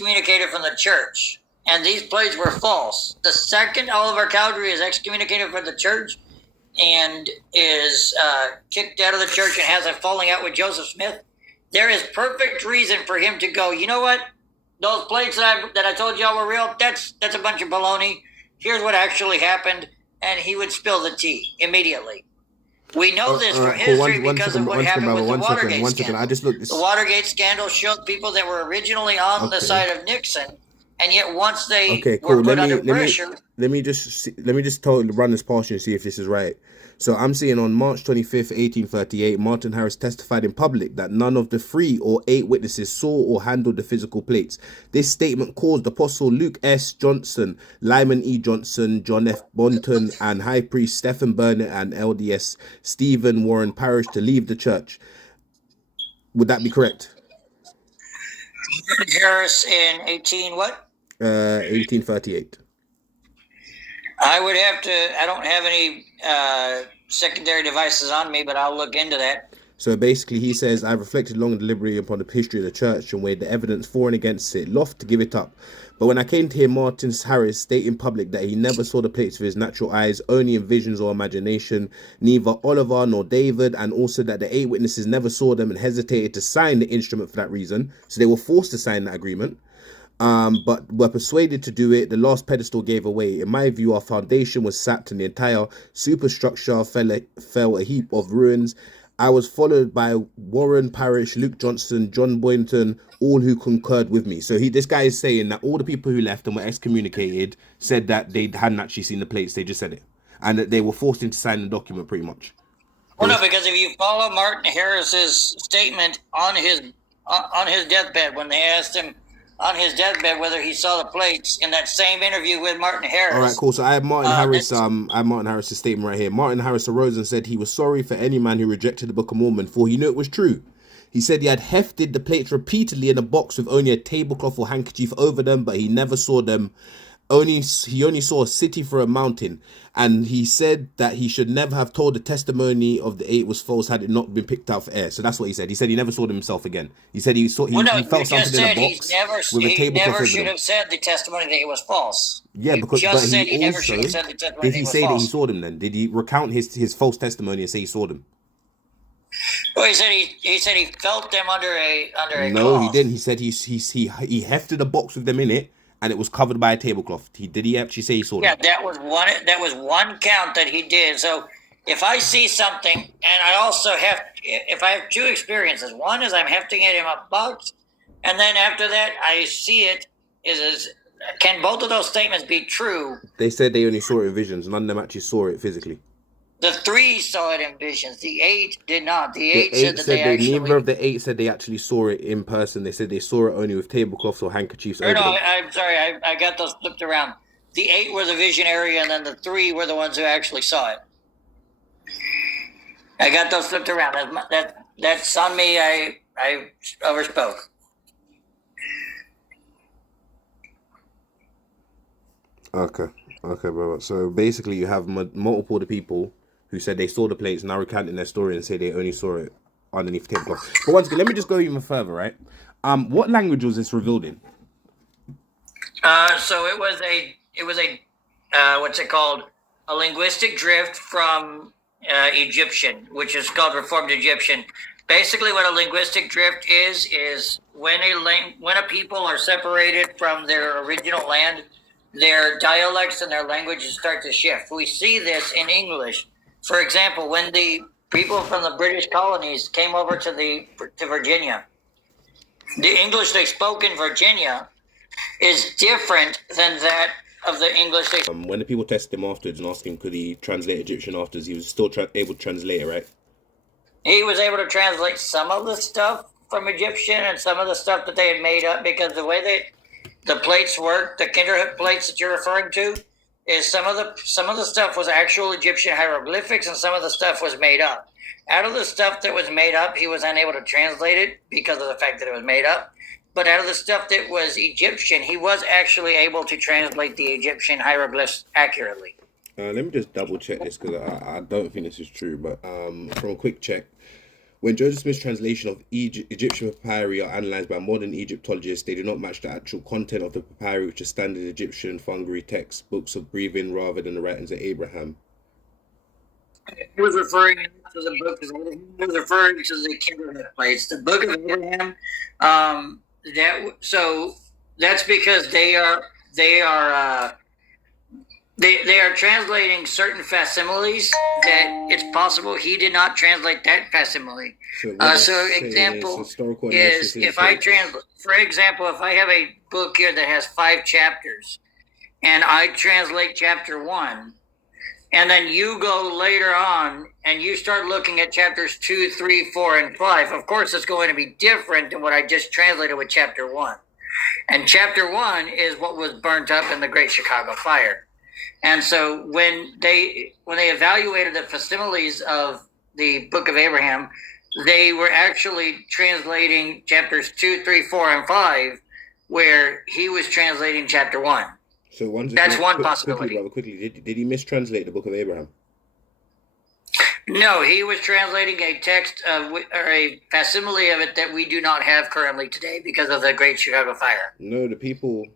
excommunicated from the church, and these plates were false. The second Oliver Cowdery is excommunicated from the church and is kicked out of the church and has a falling out with Joseph Smith, there is perfect reason for him to go, you know what? Those plates that I told y'all were real, that's a bunch of baloney. Here's what actually happened, and he would spill the tea immediately. We know this from history because of what happened with the Watergate scandal. The Watergate scandal showed people that were originally on the side of Nixon, and yet once they were put under pressure. Let me just run this past you and see if this is right. So I'm seeing on March 25th, 1838, Martin Harris testified in public that none of the 3 or 8 witnesses saw or handled the physical plates. This statement caused Apostle Luke S. Johnson, Lyman E. Johnson, John F. Bonton, and High Priest Stephen Burnett and LDS Stephen Warren Parrish to leave the church. Would that be correct? Harris in 1838. I would have to, I don't have any secondary devices on me, but I'll look into that. So basically he says, I reflected long and deliberately upon the history of the church and weighed the evidence for and against it, loth to give it up. But when I came to hear Martin Harris state in public that he never saw the plates with his natural eyes, only in visions or imagination, neither Oliver nor David, and also that the 8 witnesses never saw them and hesitated to sign the instrument for that reason, so they were forced to sign that agreement, but were persuaded to do it, the last pedestal gave away. In my view, our foundation was sapped and the entire superstructure fell a heap of ruins. I was followed by Warren Parrish, Luke Johnson, John Boynton, all who concurred with me. So this guy is saying that all the people who left and were excommunicated said that they hadn't actually seen the plates, they just said it. And that they were forced into signing the document pretty much. Well, no, because if you follow Martin Harris's statement on his deathbed, when they asked him on his deathbed whether he saw the plates in that same interview with Martin Harris. All right, cool. So I have Martin Harris. I have Martin Harris's statement right here. Martin Harris arose and said he was sorry for any man who rejected the Book of Mormon, for he knew it was true. He said he had hefted the plates repeatedly in a box with only a tablecloth or handkerchief over them, but he never saw them. He only saw a city for a mountain, and he said that he should never have told the testimony of the 8 was false had it not been picked out for air. So that's what he said. He said he never saw them himself again. He said he felt something in a box with a tablecloth over them. He never should have said the testimony that it was false. Yeah, because he never should have said the testimony. Did he say that he saw them then? Did he recount his false testimony and say he saw them? Well, he said he felt them under a No, cloth. He didn't. He said he hefted a box with them in it, and it was covered by a tablecloth. Did he actually say he saw them? Yeah, that was one count that he did. So if I see something, and I also if I have 2 experiences, one is I'm hefting it in a box, and then after that I see it. Can both of those statements be true? They said they only saw it in visions. None of them actually saw it physically. The 3 saw it in visions. The 8 did not. The 8 said that they actually... Neither of the 8 said they actually saw it in person. They said they saw it only with tablecloths or handkerchiefs over them. I'm sorry. I got those flipped around. The 8 were the visionary, and then the 3 were the ones who actually saw it. I got those flipped around. That's on me. I overspoke. Okay, bro. So basically you have multiple of the people who said they saw the plates now recounting their story and say they only saw it underneath the tablecloth. But once again, let me just go even further, right? What language was this revealed in? So it was a what's it called? A linguistic drift from Egyptian, which is called Reformed Egyptian. Basically, what a linguistic drift is when a people are separated from their original land, their dialects and their languages start to shift. We see this in English. For example, when the people from the British colonies came over to Virginia, the English they spoke in Virginia is different than that of the English they... When the people tested him afterwards and asked him could he translate Egyptian afterwards, he was still able to translate it, right? He was able to translate some of the stuff from Egyptian and some of the stuff that they had made up, because the way the plates work, the Kinderhook plates that you're referring to, is some of the stuff was actual Egyptian hieroglyphics and some of the stuff was made up. Out of the stuff that was made up, he was unable to translate it because of the fact that it was made up. But out of the stuff that was Egyptian, he was actually able to translate the Egyptian hieroglyphs accurately. Let me just double check this because I don't think this is true. But from a quick check, When Joseph Smith's translation of Egyptian papyri are analysed by modern Egyptologists, they do not match the actual content of the papyri, which are standard Egyptian Fungari texts, books of breathing, rather than the writings of Abraham. He was referring to the book of Abraham. He was referring to the kindred plates. The book of Abraham. That's because they are translating certain facsimiles that it's possible he did not translate that facsimile. So example is if I translate, for example, if I have a book here that has 5 chapters, and I translate chapter 1. And then you go later on and you start looking at chapters 2, 3, 4, and 5. Of course, it's going to be different than what I just translated with chapter 1. And chapter 1 is what was burnt up in the Great Chicago Fire. And so when they evaluated the facsimiles of the Book of Abraham, they were actually translating chapters 2, 3, 4, and 5, where he was translating chapter 1. So that's one possibility. Quickly, did he mistranslate the Book of Abraham? No, he was translating a text or a facsimile of it that we do not have currently today because of the Great Chicago Fire. No, the people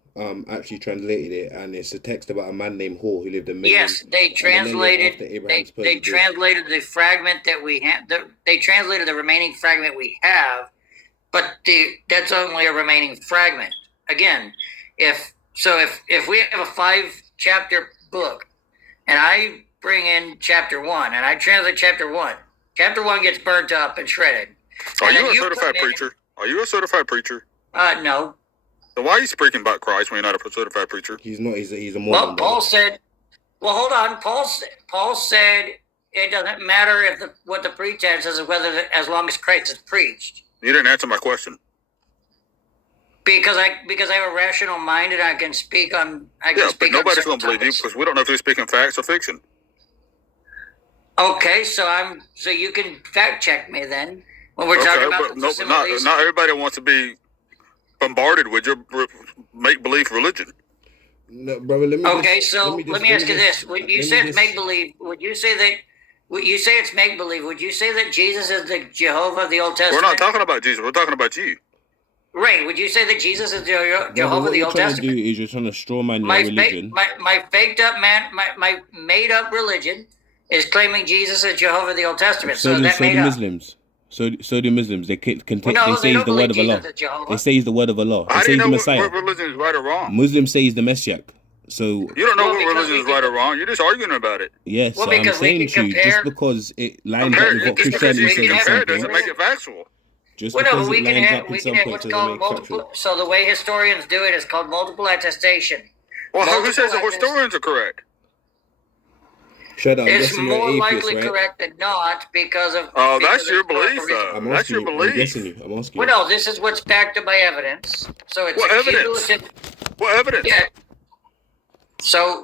actually translated it, and it's a text about a man named Hor who lived a million. Yes, they translated. They translated the fragment that we have. They translated the remaining fragment we have, but that's only a remaining fragment. Again, if we have a 5-chapter book, and I bring in chapter 1, and I translate chapter 1 gets burnt up and shredded. Are you a certified preacher? Are you a certified preacher? No. So why are you speaking about Christ when you're not a certified preacher? He's not. He's a mormon. Well, Paul said. Well, hold on. Paul said it doesn't matter what the pretense is, as long as Christ is preached. You didn't answer my question. Because I have a rational mind and I can speak on. But nobody's going to believe you because we don't know if you're speaking facts or fiction. Okay, so you can fact check me then when we're talking about not everybody wants to be bombarded with your make believe religion. No, brother. Let me ask you this: when you say it's make believe, would you say it's make believe? Would you say that Jesus is the Jehovah of the Old Testament? We're not talking about Jesus. We're talking about you. Right. Would you say that Jesus is Jehovah of the Old Testament? What you're trying to do is you're trying to straw man your religion. My faked up my made up religion is claiming Jesus is Jehovah of the Old Testament. So do Muslims. So do Muslims. They say he's the word of Allah. They say he's the word of Allah. They say he's the Messiah. What religion is right or wrong? Muslims say he's the Messiah. So you don't know what religion is right or wrong. You're just arguing about it. Yes, so I'm saying to you, just because it lines up with what Christianity says in some doesn't make it factual. Just because we it can lines have up in some points doesn't make it factual. So the way historians do it is called multiple attestation. Well, who says the historians are correct? Shut up. It's more likely correct than not because of. Oh, that's your belief, though. That's your belief. I'm guessing you. I'm asking you. Well, no, this is what's backed up by evidence. So it's what evidence? What evidence? Yeah. So